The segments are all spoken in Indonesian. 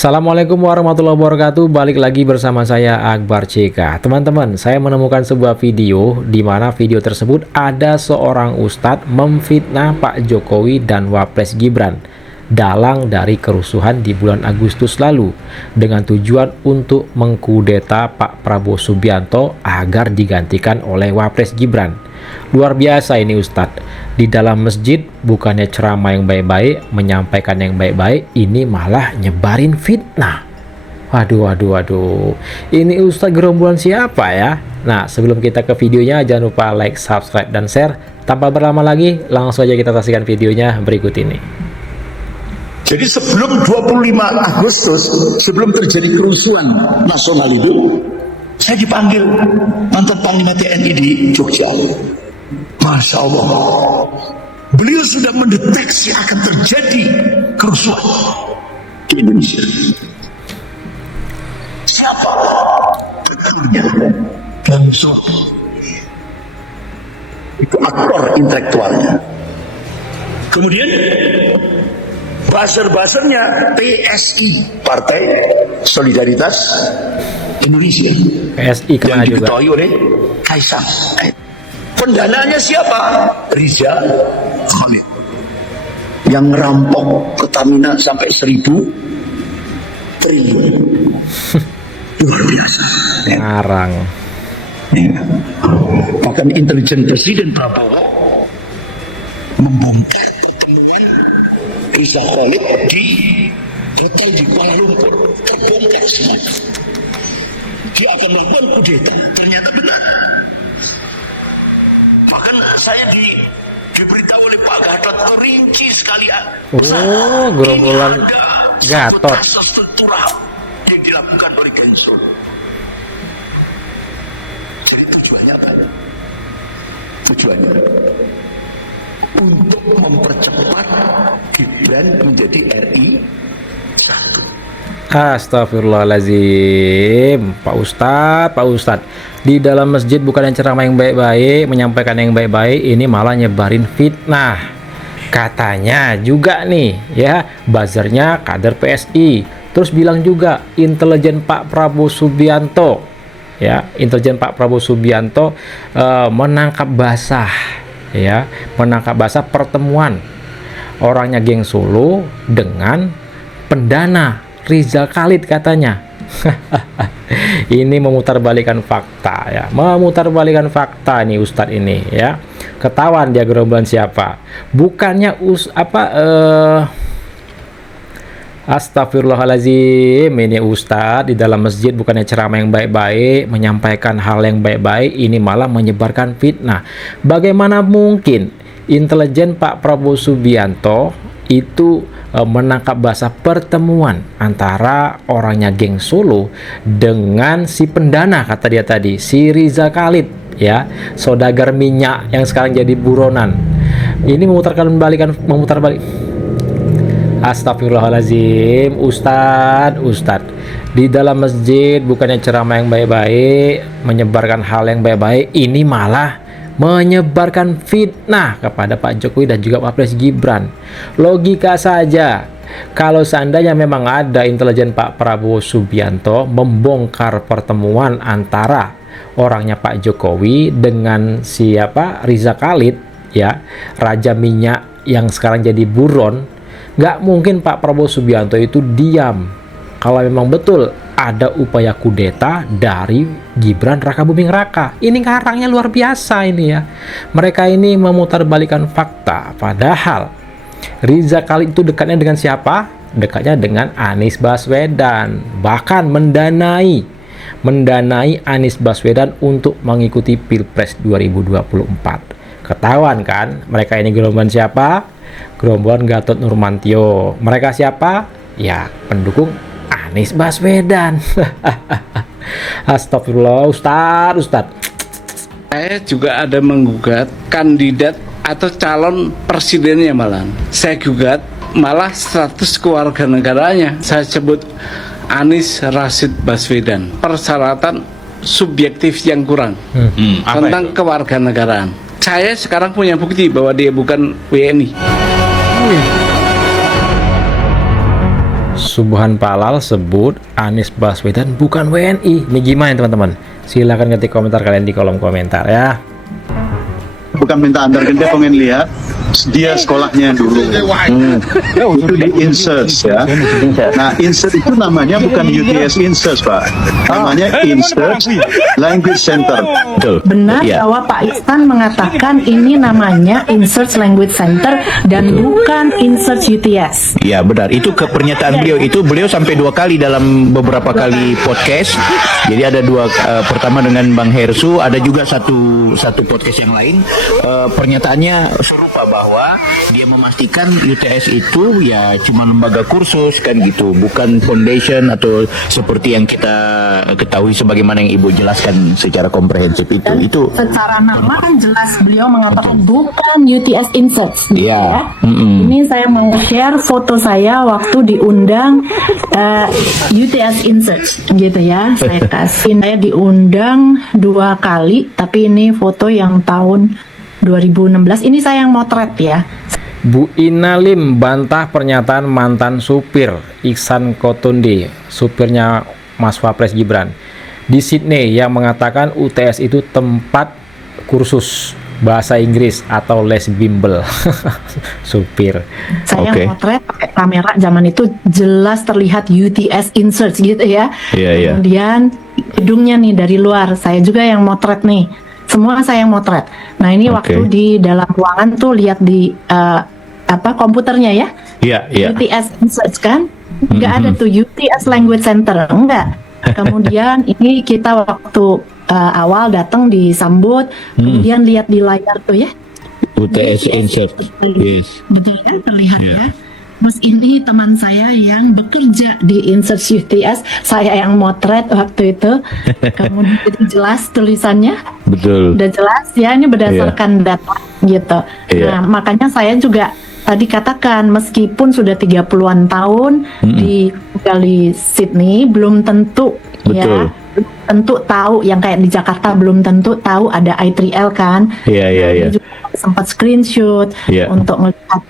Assalamualaikum warahmatullahi wabarakatuh. Balik lagi bersama saya Akbar CK. Teman-teman, saya menemukan sebuah video di mana video tersebut ada seorang ustadz memfitnah Pak Jokowi dan Wapres Gibran dalang dari kerusuhan di bulan Agustus lalu dengan tujuan untuk mengkudeta Pak Prabowo Subianto agar digantikan oleh Wapres Gibran. Luar biasa ini ustadz. Di dalam masjid bukannya ceramah yang baik-baik, menyampaikan yang baik-baik, ini malah nyebarin fitnah. Waduh. Ini ustadz gerombolan siapa ya? Nah, sebelum kita ke videonya, jangan lupa like, subscribe, dan share. Tanpa berlama lagi, langsung aja kita saksikan videonya berikut ini. Jadi sebelum 25 Agustus, sebelum terjadi kerusuhan nasional itu, saya dipanggil mantan Panglima TNI di Jogja. Masya Allah, beliau sudah mendeteksi akan terjadi kerusuhan di Indonesia. Siapa betulnya? Genso. Itu aktor intelektualnya. Kemudian buzzer-buzzernya PSI, Partai Solidaritas Indonesia, PSI kena yang juga diketuai oleh Kaisang. Pendananya siapa? Rizal Khalid, yang ngerampok Pertamina sampai 1.000 triliun. Luar biasa ya. ngarang. Ya. Bahkan intelijen Presiden Prabowo membongkar pertemuan Rizal Khalid di hotel di Kuala Lumpur. Terbongkar semua. Dia akan melakukan kudeta. Ternyata benar. Bahkan saya diberitahu oleh Pak Gatot perinci sekali. Oh, gerombolan Gatot. Struktural yang dilakukan oleh Genso. Jadi tujuannya apa? Tujuannya untuk mempercepat Gibran menjadi RI 1. Astagfirullahaladzim, Pak Ustadz, di dalam masjid bukan yang ceramah yang baik-baik, menyampaikan yang baik-baik, ini malah nyebarin fitnah. Katanya juga nih, ya, buzzernya kader PSI, terus bilang juga intelijen Pak Prabowo Subianto, ya, intelijen Pak Prabowo Subianto menangkap basah, ya, menangkap basah pertemuan orangnya geng Solo dengan pendana Rizal Khalid katanya. Ini memutarbalikan fakta ya, memutarbalikan fakta nih Ustadz ini ya. Ketahuan dia gerombolan siapa. Bukannya Astagfirullahaladzim, ini Ustadz di dalam masjid bukannya ceramah yang baik-baik, menyampaikan hal yang baik-baik, ini malah menyebarkan fitnah. Bagaimana mungkin intelijen Pak Prabowo Subianto itu menangkap basah pertemuan antara orangnya geng Solo dengan si pendana, kata dia tadi, si Rizal Khalid, ya, saudagar minyak yang sekarang jadi buronan. Ini memutar balik. Astagfirullahaladzim, Ustadz di dalam masjid bukannya ceramah yang baik-baik, menyebarkan hal yang baik-baik, ini malah menyebarkan fitnah kepada Pak Jokowi dan juga Wapres Gibran. Logika saja, kalau seandainya memang ada intelijen Pak Prabowo Subianto membongkar pertemuan antara orangnya Pak Jokowi dengan siapa, Rizal Khalid, ya, raja minyak yang sekarang jadi buron, nggak mungkin Pak Prabowo Subianto itu diam kalau memang betul ada upaya kudeta dari Gibran Rakabuming Raka. Ini ngarangnya luar biasa ini ya. Mereka ini memutarbalikan fakta. Padahal Rizal Khalid itu dekatnya dengan siapa? Dekatnya dengan Anies Baswedan. Bahkan mendanai Anies Baswedan untuk mengikuti Pilpres 2024. Ketahuan kan? Mereka ini gerombolan siapa? Gerombolan Gatot Nurmantio. Mereka siapa? Ya, pendukung Anies Baswedan. Astagfirullah, Ustadz. Saya juga ada menggugat kandidat atau calon presidennya malah. Saya gugat malah status kewarganegaranya. Saya sebut Anies Rashid Baswedan. Persyaratan subjektif yang kurang tentang kewarganegaraan. Saya sekarang punya bukti bahwa dia bukan WNI. Subhan Palal sebut Anies Baswedan bukan WNI. Ini gimana teman-teman? Silahkan ketik komentar kalian di kolom komentar ya. Bukan minta antar kita pengen lihat dia sekolahnya dulu. Itu di insert ya. Nah, insert itu namanya bukan UTS insert, Pak. Namanya insert language center. Benar bahwa Pak Ihsan mengatakan ini namanya insert language center dan bukan insert UTS. Ya benar, itu pernyataan beliau. Itu beliau sampai 2 kali dalam beberapa kali podcast. Jadi ada 2, pertama dengan Bang Hersu, ada juga satu podcast yang lain. Pernyataannya serupa bahwa dia memastikan UTS itu ya cuma lembaga kursus kan gitu, bukan foundation atau seperti yang kita ketahui sebagaimana yang Ibu jelaskan secara komprehensif itu. Dan Itu secara nama kan jelas beliau mengatakan bukan UTS inserts. Gitu Iya. ya. Ini saya mau share foto saya waktu diundang UTS inserts gitu ya. Saya kasih, saya diundang 2 kali, tapi ini foto yang tahun 2016. Ini saya yang motret ya. Bu Ina Lim bantah pernyataan mantan supir Ihsan Khotunde, supirnya Mas Wapres Gibran di Sydney, yang mengatakan UTS itu tempat kursus bahasa Inggris atau les bimbel. Supir. Saya Oke. motret pakai kamera zaman itu, jelas terlihat UTS inserts gitu ya. Iya, iya. Kemudian gedungnya nih dari luar, saya juga yang motret nih. Semua saya yang motret. Nah ini Oke. waktu di dalam ruangan tuh lihat di komputernya ya. Iya, iya. UTS inserts kan? Nggak ada tuh UTS language center, enggak. Kemudian ini kita waktu awal datang disambut, kemudian lihat di layar tuh ya. UTS insert. Yes. Betul ya, terlihat Iya. ya. Terus ini teman saya yang bekerja di Insert UTS, saya yang motret waktu itu. Kemudian jadi jelas tulisannya, Betul. udah jelas ya, ini berdasarkan data gitu. Iya. Nah, makanya saya juga tadi katakan meskipun sudah 30-an tahun tinggal di Sydney, belum tentu Betul. ya, belum tentu tahu, yang kayak di Jakarta belum tentu tahu ada I3L kan. Iya, iya, Nah, iya. ini juga sempat screenshot Iya. untuk melihat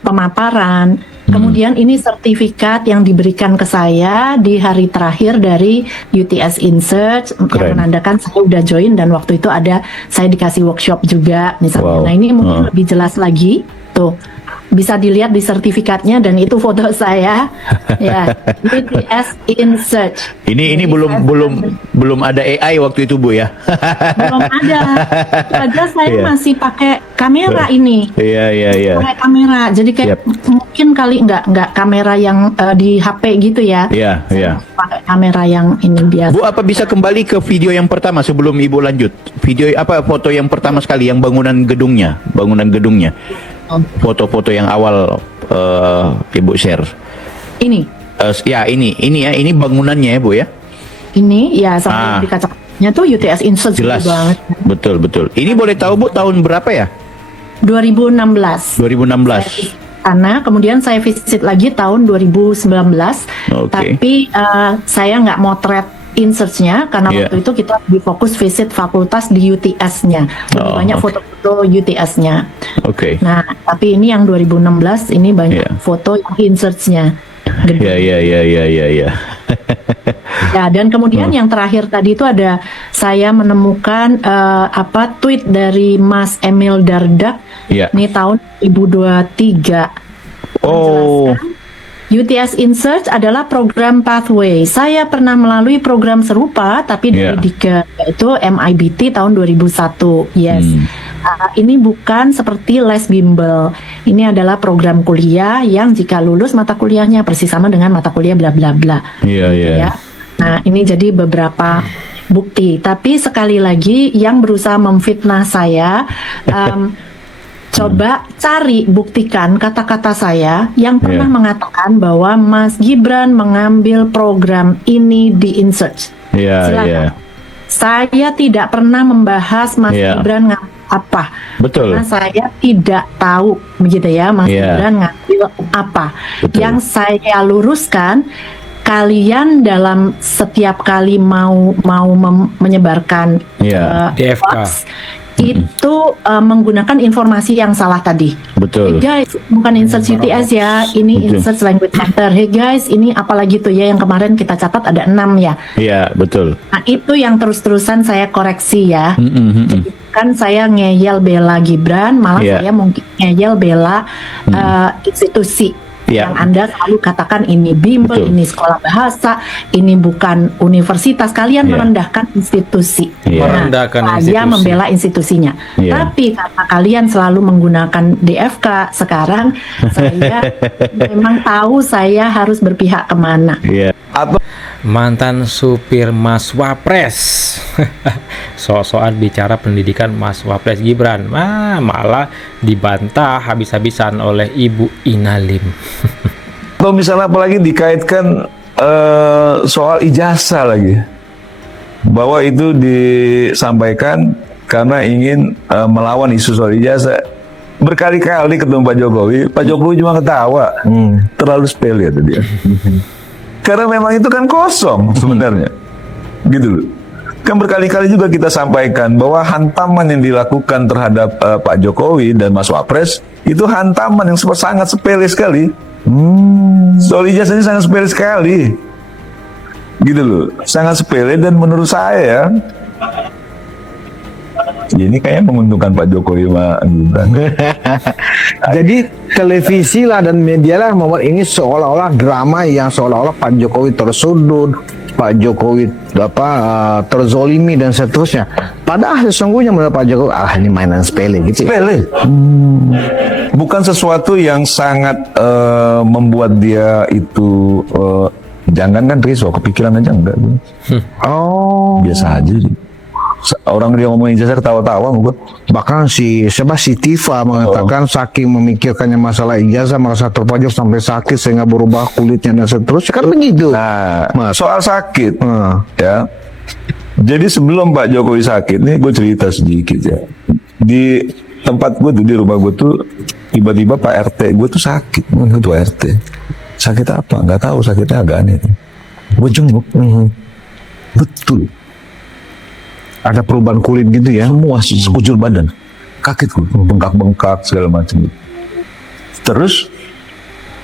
pemaparan. Kemudian ini sertifikat yang diberikan ke saya di hari terakhir dari UTS Insert yang Keren. menandakan saya udah join, dan waktu itu ada saya dikasih workshop juga misalnya. Wow. Nah ini mungkin lebih jelas lagi tuh. Bisa dilihat di sertifikatnya, dan itu foto saya ya, UTS Insert. Ini belum ada AI waktu itu Bu ya. Belum ada. Ada saya Iya. masih pakai kamera ini. Iya, iya, iya. Pakai kamera, jadi kayak Yap. mungkin kali nggak kamera yang di HP gitu ya. Iya, iya. Pakai kamera yang ini biasa. Bu, apa bisa kembali ke video yang pertama sebelum Ibu lanjut? Video foto yang pertama sekali yang bangunan gedungnya. Foto-foto yang awal Ibu share. Ini, Ya, ini bangunannya ya, Bu ya. ini ya sama yang di kacanya tuh UTS Insert Jelas. banget. Betul, betul. Ini boleh tahu Bu tahun berapa ya? 2016. 2016. Karena kemudian saya visit lagi tahun 2019, Oke. tapi saya nggak motret inserts-nya karena Iya. waktu itu kita difokus visit fakultas di UTS-nya, lebih Oh, banyak oke. foto-foto UTS-nya. Oke. Nah, tapi ini yang 2016 ini banyak Iya. foto yang inserts-nya. Gede. Ya. Ya, dan kemudian yang terakhir tadi itu ada saya menemukan tweet dari Mas Emil Dardak. Iya. Ini tahun 2023. Oh. Menjelaskan, UTS Insert adalah program pathway. Saya pernah melalui program serupa tapi dari Iya. Dika, yaitu MIBT tahun 2001. Yes. Ini bukan seperti les bimbel. Ini adalah program kuliah yang jika lulus mata kuliahnya persis sama dengan mata kuliah bla bla bla. Iya, Gitu iya. ya. Nah, ini jadi beberapa bukti. Tapi sekali lagi yang berusaha memfitnah saya, coba cari, buktikan kata-kata saya yang pernah Iya. mengatakan bahwa Mas Gibran mengambil program ini di Insert. Iya, Silakan. iya. Saya tidak pernah membahas Mas Iya. Gibran ngambil apa. Betul. Karena saya tidak tahu begitu ya Mas Iya. Gibran ngambil apa. Betul. Yang saya luruskan, kalian dalam setiap kali mau menyebarkan Iya. DFK. hoax, itu menggunakan informasi yang salah tadi. Betul. Hey guys, bukan insert UTS ya, ini Betul. insert language center. Hey guys, ini apalagi tuh ya yang kemarin kita catat ada 6 ya. Iya, betul. Nah itu yang terus-terusan saya koreksi ya. Mm-mm. Jadi kan saya ngeyel bela Gibran, malah Iya. saya mungkin ngeyel bela institusi. Iya. Yang Anda selalu katakan ini bimbel, Betul. ini sekolah bahasa, ini bukan universitas. Kalian Iya. merendahkan institusi. Iya. Merendahkan saya institusi. membela institusinya. Iya. Tapi karena kalian selalu menggunakan DFK, sekarang saya memang tahu saya harus berpihak kemana. Iya. Mantan supir Mas Wapres. Sok-sokan bicara pendidikan Mas Wapres Gibran. Malah dibantah habis-habisan oleh Ibu Inalim. Atau misalnya apalagi dikaitkan soal ijazah lagi, bahwa itu disampaikan karena ingin melawan isu soal ijazah. Berkali-kali ketemu Pak Jokowi cuma ketawa, terlalu sepele itu dia. Karena memang itu kan kosong sebenarnya, gitu loh. Kan berkali-kali juga kita sampaikan bahwa hantaman yang dilakukan terhadap Pak Jokowi dan Mas Wapres itu hantaman yang sangat sepele sekali. Soal ijazah ini sangat sepele sekali, gitu loh, sangat sepele. Dan menurut saya ini kayaknya menguntungkan Pak Jokowi sama Gibran. Jadi televisi lah dan media lah membuat ini seolah-olah drama yang seolah-olah Pak Jokowi tersudut, Pak Jokowi terzolimi dan seterusnya. Padahal sesungguhnya menurut Pak Jokowi ini mainan sepele gitu. Sepele. Bukan sesuatu yang sangat membuat dia itu jangan kan risau, kepikiran aja enggak. Oh, Biasa aja sih. Orang dia ngomongin ijazah ketawa-tawa gua. bahkan si Tifa mengatakan saking memikirkannya masalah ijazah merasa terpojok sampai sakit sehingga berubah kulitnya dan seterusnya, kan begitu. Nah, Mas. soal sakit, Hmm. ya. Jadi sebelum Pak Jokowi sakit nih, gue cerita sedikit ya. Di tempat gue tuh, di rumah gue tuh, tiba-tiba Pak RT gue tuh sakit, ketua RT. Sakit apa? Nggak tahu, sakitnya agak aneh. Gue jenguk, betul. Ada perubahan kulit gitu ya. Semua sekujur badan, kaget gue, bengkak-bengkak segala macam. Terus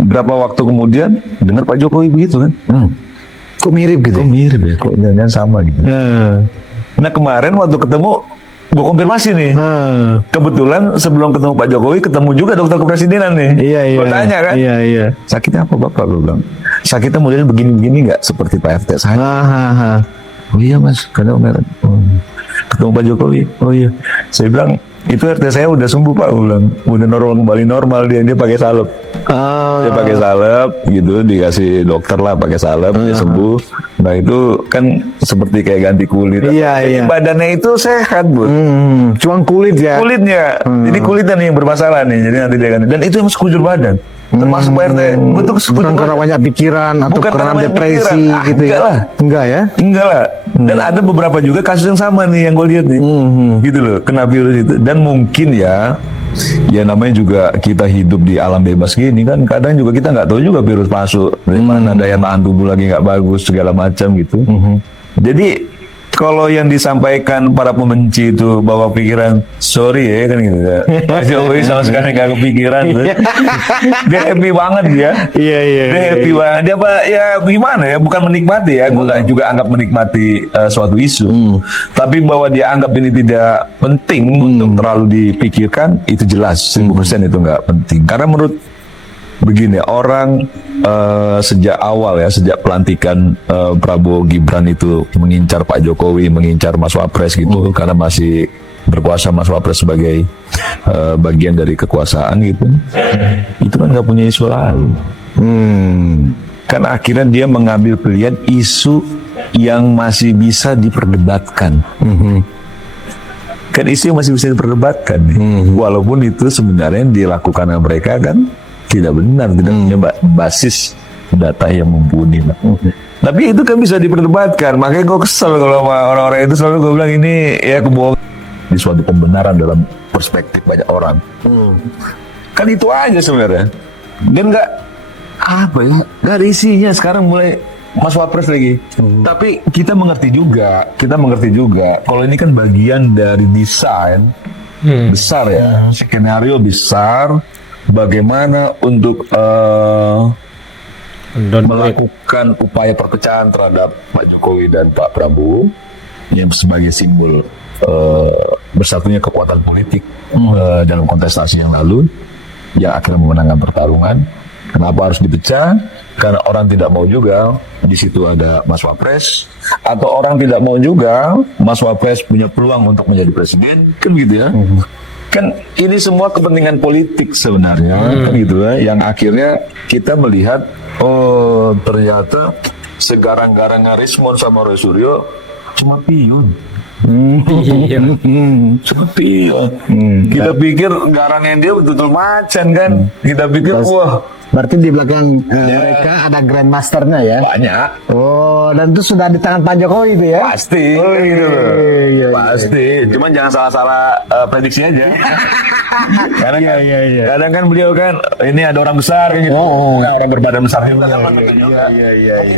berapa waktu kemudian dengar Pak Jokowi begitu kan? Kok mirip gitu? Kok mirip ya? Kok jangan sama gitu? Nah kemarin waktu ketemu, gue konfirmasi nih. Kebetulan sebelum ketemu Pak Jokowi, ketemu juga dokter kepresidenan nih. Iya. Gue tanya kan, Iya. sakitnya apa Bapak? Gue bilang, sakitnya model begini-begini nggak seperti Pak RT saya. Oh iya Mas, karena kemarin ketemu Pak Jokowi. Oh iya, saya bilang itu RT saya udah sembuh Pak. Gue bilang udah kembali normal, dia pakai salep. Dia pakai salep gitu, dikasih dokter lah pakai salep, dia sembuh. Nah itu kan seperti kayak ganti kulit. Iya. Badannya itu sehat Bu. Cuman kulit ya. Kulitnya, jadi kulitnya nih yang bermasalah nih. Jadi nanti dia ganti. Dan itu yang sekujur badan. Termasuk Pak RT. Betul Bukan karena banyak pikiran atau Bukan karena karena banyak depresi pikiran. gitu Enggak ya. lah. Enggak ya. Enggak lah. Dan ada beberapa juga kasus yang sama nih yang gue lihat nih. Gitu loh, kena virus itu. Dan mungkin ya namanya juga kita hidup di alam bebas gini kan, kadang juga kita nggak tahu juga virus masuk dari mana, daya tahan tubuh lagi nggak bagus segala macam gitu. Jadi kalau yang disampaikan para pembenci itu bahwa pikiran sorry ya kan gitu ya. Pak Jokowi sama sekali nggak kepikiran tuh. Dia happy banget dia. Iya. Dia happy banget. Dia apa ya gimana ya? Bukan menikmati ya. Gue nggak juga anggap menikmati suatu isu. Tapi bahwa dia anggap ini tidak penting untuk terlalu dipikirkan, itu jelas 1000% itu nggak penting. Karena menurut begini, orang sejak awal ya, sejak pelantikan Prabowo Gibran itu mengincar Pak Jokowi, mengincar Mas Wapres gitu, karena masih berkuasa Mas Wapres sebagai bagian dari kekuasaan gitu. Itu kan nggak punya isu lain. Kan akhirnya dia mengambil pilihan isu yang masih bisa diperdebatkan. Kan isu yang masih bisa diperdebatkan nih. Walaupun itu sebenarnya yang dilakukan oleh mereka kan tidak benar, tidak punya basis data yang mumpuni. Tapi itu kan bisa diperdebatkan. Makanya gue kesel kalau sama orang-orang itu, selalu gue bilang ini ya kebohongan di suatu pembenaran dalam perspektif banyak orang. Kan itu aja sebenarnya. Dan nggak apa ya, nggak ada isinya. Sekarang mulai Mas Wapres lagi. Tapi kita mengerti juga kalau ini kan bagian dari desain besar ya, skenario besar bagaimana untuk melakukan upaya perpecahan terhadap Pak Jokowi dan Pak Prabowo yang sebagai simbol bersatunya kekuatan politik dalam kontestasi yang lalu yang akhirnya memenangkan pertarungan. Kenapa harus dipecah? Karena orang tidak mau juga di situ ada Mas Wapres, atau orang tidak mau juga Mas Wapres punya peluang untuk menjadi presiden, kan gitu ya. Kan ini semua kepentingan politik sebenarnya, kan gitu ya. Yang akhirnya kita melihat, oh ternyata segarang-garangnya Rismon sama Roy Suryo cuma pion. Seperti kita pikir garangnya dia betul-betul macan kan. Kita pikir wah. Berarti di belakang mereka ada Grandmasternya ya? Banyak. Oh, dan itu sudah di tangan Pak Jokowi itu ya? Pasti. Gitu. Pasti. Cuman jangan salah-salah prediksi aja. Kadang kan beliau kan ini ada orang besar kan gitu. Nah, orang berbadan besar juga. Mungkin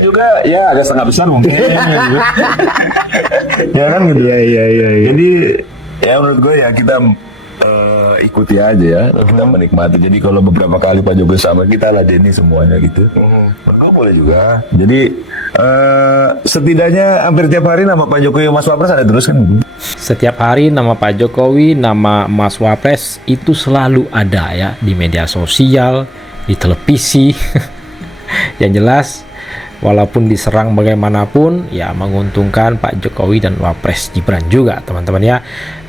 juga ya agak setengah besar mungkin. Ya kan gitu. Jadi ya menurut gue ya kita ikuti aja ya, kita menikmati. Jadi kalau beberapa kali Pak Jokowi sama kita ladeni semuanya gitu. Menurut boleh juga. Jadi setidaknya hampir tiap hari nama Pak Jokowi Mas Wapres ada terus kan? Setiap hari nama Pak Jokowi, nama Mas Wapres itu selalu ada ya di media sosial, di televisi. Yang jelas walaupun diserang bagaimanapun ya menguntungkan Pak Jokowi dan Wapres Gibran juga teman-teman ya.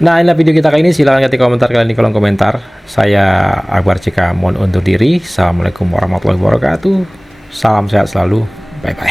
Nah inilah video kita kali ini, silahkan ketik komentar kalian di kolom komentar. Saya Akbar Cika mohon undur diri. Assalamualaikum warahmatullahi wabarakatuh. Salam sehat selalu, bye bye.